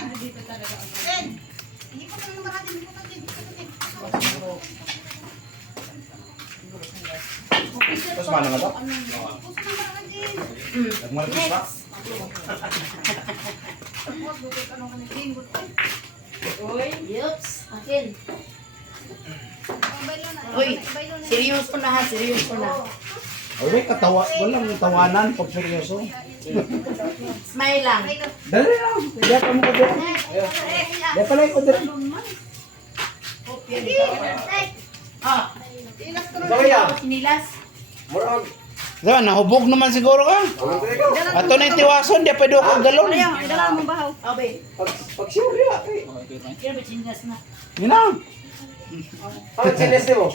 Dito talaga ang Hindi ko lang naman natin. Tapos mana nga to? Nagmalapis pa? Uy, Yups, akin. Uy, seryoso na ha, seryoso na. Ay, may katawa. Walang tawanan pag seryoso. Smile lang. Dali lang. Diya ka mo ko dyan. Diya pala ko dyan. Oh, Gaya. sinilas. Murag. Diba, nahubog naman siguro ka. Ato na yung tiwason, di pwede ako galon. dala mo bahaw. Obe, Pag sure ya. kaya ba sinilas na? Yun na. Pag sinis mo.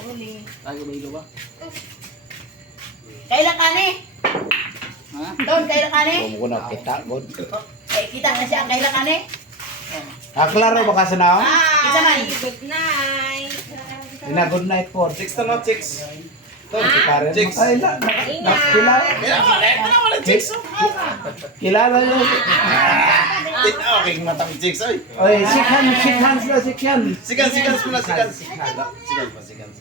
Kailan ka ni? Doon, kailan ka ni? Kung ko na kita, good. Eh, kita na siya, kailan ka ni? Klaro ba kasi na ako? Isa man. Good night. Ina, good night po. Chicks na no, chicks. Si Karen. Chicks. Ay, kilala. Kilala niyo. Okay, matang chicks, oy. Oy, shake hands na, shake hands. Sigan muna, sigan. Sigan pa, sigan.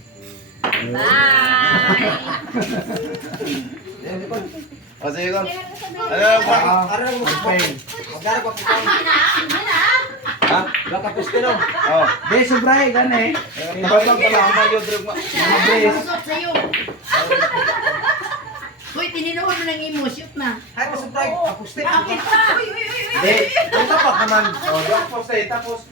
O, sige ko. Ano, Okay. ha? Oh. Be, sobray, gani. Tabag pala ang mga drug mo. Mga brace. Susot sa'yo. Uy, tininoon mo ng imo, shoot na. Ay, masubray. Apustin. Bakit pa? Uy, uy, uy, uy. Be, ang tapak naman. O, yung poste, tapos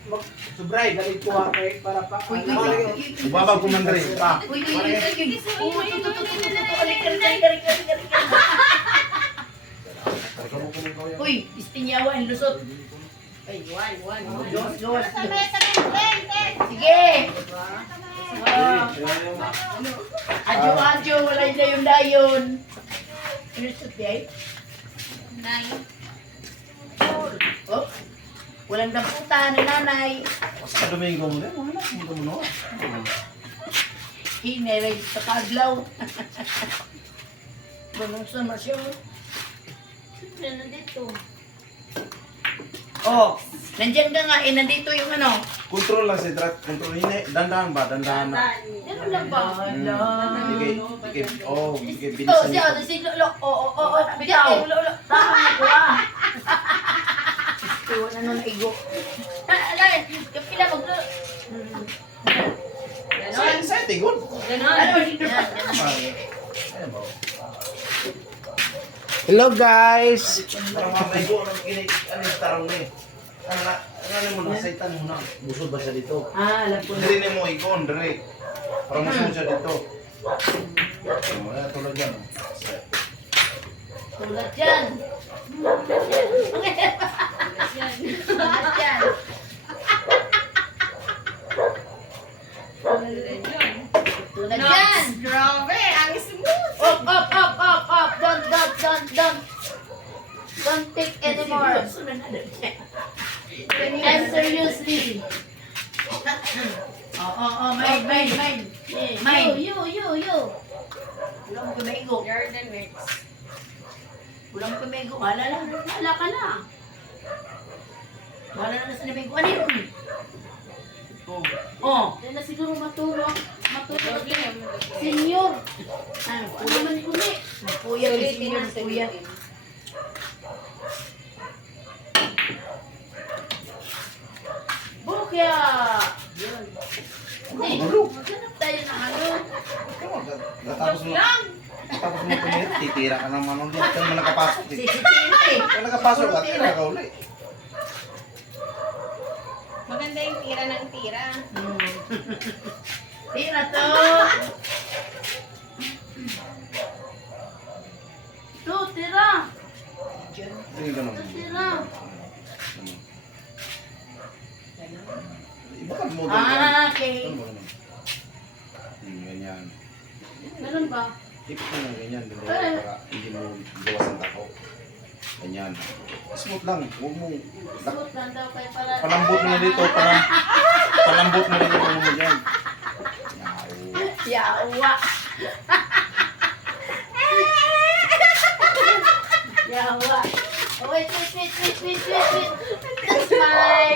sobray, galit ko kay para pa. Uy, uy, uy, uy. Babag ko man rin. Pa. Uy, uy, uy, uy. Uy, istinyawan, lusot. Ay, one. Dos. Sige. Adyo, wala yung dayon. Lusot yay. Oh, walang damputan ng nanay. Sa Domingo mo din, wala mo mo no. Hinay sa kaglaw. Bunong sa masyo. Oh, nandiyan ka nga eh, nandito yung ano. Control lang si Drat, control ini. Dandahan ba? Dandahan na. Ganun lang ba? Bigay Ito, bilisan siya, nito. si Lolo. Bitaw. Tama ko ah. Iwan na nun igo. Alay, yung pila mag... Sa tigon. Ano, dito pa. Hello, guys. Parang mamay ko, ano yung tarong na eh. Ano mo na, saitan mo na. Busod ba siya dito? Ah, alam ko na. Dili mo ikon, dire. Parang busod siya dito. Wala tulad yan. Tulad dyan. Tulad dyan. Tulad dyan. Grabe, ang smooth. Up. Don't take anymore. And seriously. Mine. You. Ulang mo kumego. You're the next. Ulang mo kumego. Wala ka na. Wala na sa nabego. Ano yun? Oh. Yan na siguro matulog. Senior. Ano naman uli? Kuya, senior, kuya. Bukya! Yun. Hindi, maghanap tayo ng ano. Tapos mo tumit, titira ka naman ulit. Kaya mo nakapasok eh. CCTV eh. Kaya nakapasok ka, tira ka ulit. Maganda yung tira ng tira. Tira to. Ito, tira. Sige ka naman. Tira. Bakit mo doon? Okay. Ano mo naman? Ganyan. Ganun ba? Tipos mo lang ganyan. Para hindi mo gawas ang tako. Ganyan. Smooth lang. Huwag mo. Smooth lang daw kayo pala. Palambot mo na dito. Palambot mo rin yung ano mo dyan. Yawa. Yawa. Oh, wait. That's mine.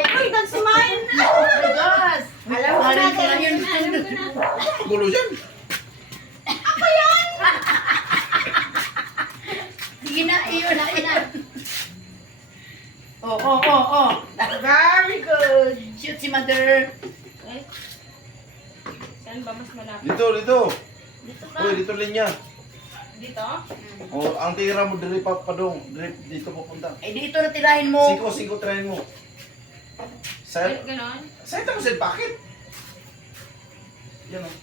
Bahalin ko na yun. Gulo dyan. Sige na, iyon na, iyon. Oh. Very good. Shoot si mother. Eh? Saan ba mas malapit? Dito, dito. Dito ka. Uy, dito linya. Dito? Oh, ang tira mo diri pa padong, diri dito pupunta. Eh, dito na tirahin mo. Siko train mo. Sa Ganon? sa ito mo sa bakit? Yan oh.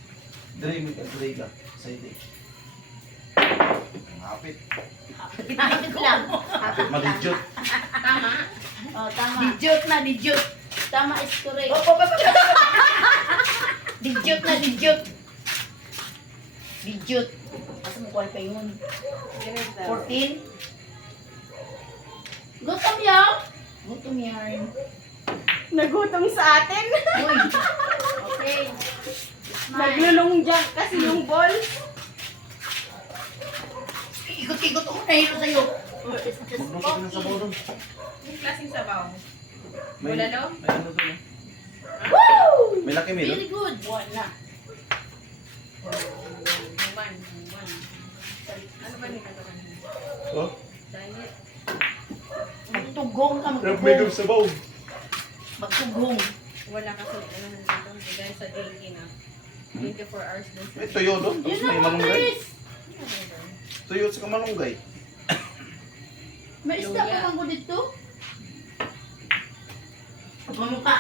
Diri ka. Sa ito. Hapit. Hapit lang. Hapit malidyot. Tama? Oh, tama. Didyot na, didyot. Tama is correct. Didyot na, didyot. Didyot. Asa mo kuha pa yun? Ganun daw. 14? Gutom yaw. Gutom yarn. Nagutom sa atin. Uy, Okay. Smile. Naglulungjak kasi yung ball. ikot-ikot ako nahilo sa'yo. Magluto ka na sa bawo doon. Yung klaseng sabaw. May Bulalo? May ano doon. eh. Woo! May laki milo. Very good. Buwan na. Buwan. Ano ba nila ito? Oh. Diet. Magtugong ka, magtugong. sa bawo. Magtugong. Wala kasi ano nandito. Dahil sa day na. 24 hours din May tuyo doon. Yun Tapos may na malunggay. Chris. Tuyo sa malunggay. May isda pa man ko dito. Mamukha.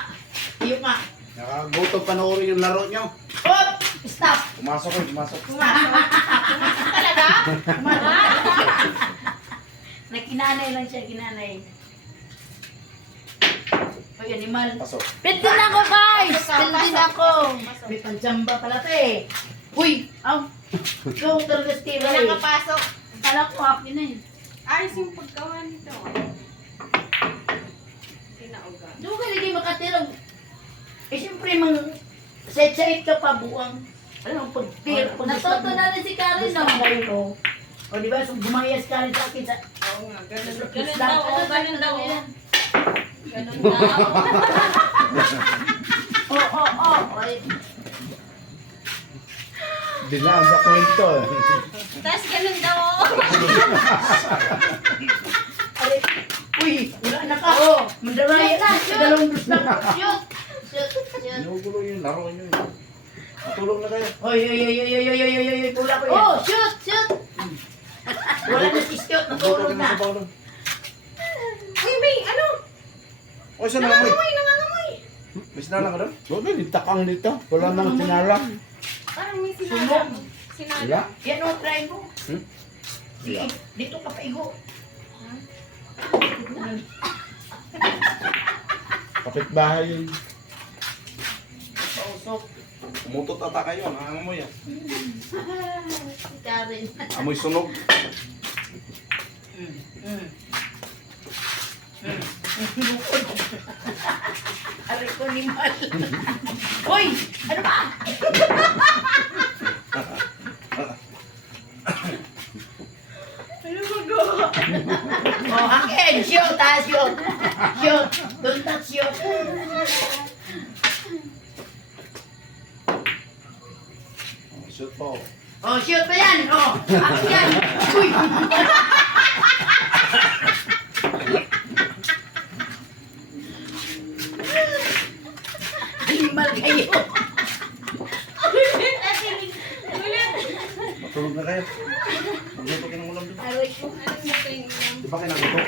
Iyo ka. Nakagutom panoorin yung laro nyo. Oh! Stop! Pumasok ko, pumasok. Talaga? Nagkinanay lang siya, kinanay. Hoy, animal. Pasok. Pwede na ako guys. Pwede na ako. May panjamba pala ito eh. Uy! Aw! Ikaw talaga stira Wala eh. kapasok. Kala ko akin na eh. Ayos yung pagkawan nito. Tinauga. Doon ka lagi makatirang. Eh siyempre mang set-set ka pa buwang. Ano, pag-tir. Natoto na rin si Karen no. no? O di ba, so gumayas ka rin sa akin sa... Oo nga, ganun Ganun daw. daw, Oo, ganun daw. Ayan. Ganun daw. Oh. Ay, Dinaan sa kwento. Tapos ganun daw. Aray, uy, wala na ka. Oo, mandaray na. Dalawang dos na. shoot. Shoot. Ginugulo yung laro nyo. Matulog na kayo. Oy, pula ko yan. Oh, shoot. Wala na si Scott, Matulog natulog ka na na. sa bawo doon. Uy, may ano? Oy, saan nangamoy? Nangangamoy. May sinala ka doon? Wala, nitakang dito. Wala nang sinalang. Parang may Sunog. sinalang. Sinalang. Wala. Yan o, try mo. Hmm? Sige, dito ka paigo. Kapitbahay yun. Pausok. Umutot ata kayo. Nangangamoy yan. Si Karen. Amoy sunog. Bukod. Aray ko ni Mal. Hoy! Ano ba? Ano magawa? Oh, akin! Shoot! Shoot! Shoot! Don't touch shoot! Oh, shoot po. Oh, shoot pa yan! Oh! Akin yan! Uy! Animal kayo! Matulog na kayo. Magluto ka ng ulam doon. Aray ko. Ano mo ito yung... Di ba kinaguto?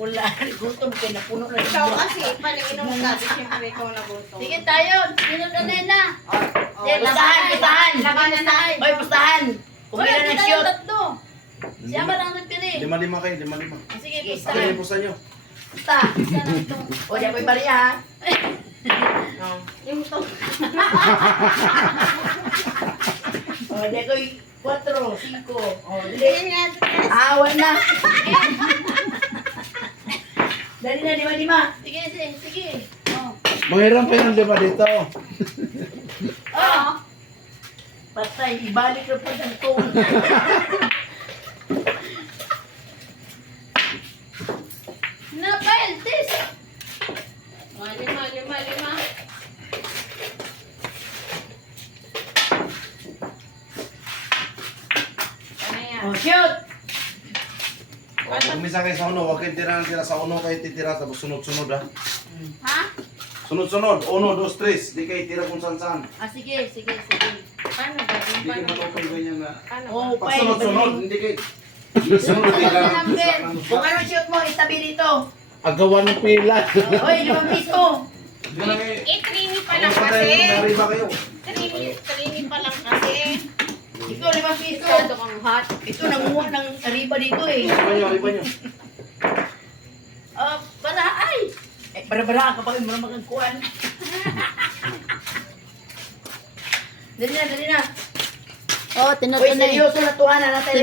Wala. Gutom kayo na puno na Ikaw kasi, paniinom ka. Siyempre ikaw nagutom. Sige tayo. Sino ka na? Pustahan! Pustahan! Labanan na. Hoy, pustahan! Kumila Hoy, ng kita shoot! yung tatlo. Siya ba lang nagpili? 5-5 kayo, 5-5. Sige, Sige, pusta. Ano yung pusta nyo? Pusta! Isa lang ito. O, di ako'y bariya ha? Yung to. O, di ako'y 4, 5. O, dali. Ganyan nga. Awan na! Dali na, 5. Sige. Sige. Oh. Mahirap pa yung lima dito. Oh. Patay, ibalik na pa ng tone. Napel, tis. Lima. umpisa kayo sa uno, huwag kayo tira sa uno kayo titira, tapos sunod-sunod ha. Ha? Sunod-sunod, 1, 2, 3, di kayo tira kung saan-saan. Ah, sige. Paano ba? Hindi kayo matupay ganyan na. Paano ba? Oh, Pag fine. sunod-sunod, hindi kayo. Sunod, hindi Sunod ka. na number. Kung ano shoot mo, itabi dito. Agawan ng pila. Hoy, 5 piso. Hindi na kayo. Trini pa Ano lang pa kasi. tayo, nariba kayo. Trini pa lang kasi. Ito, 5 piso. Masyado kang hot. Ito, nanguha ng riba dito eh. Riba nyo. Para ay! Bara-bara kapag mo naman magkuhan. Dali na. Oh, Uy, seryoso na tuhanan natin.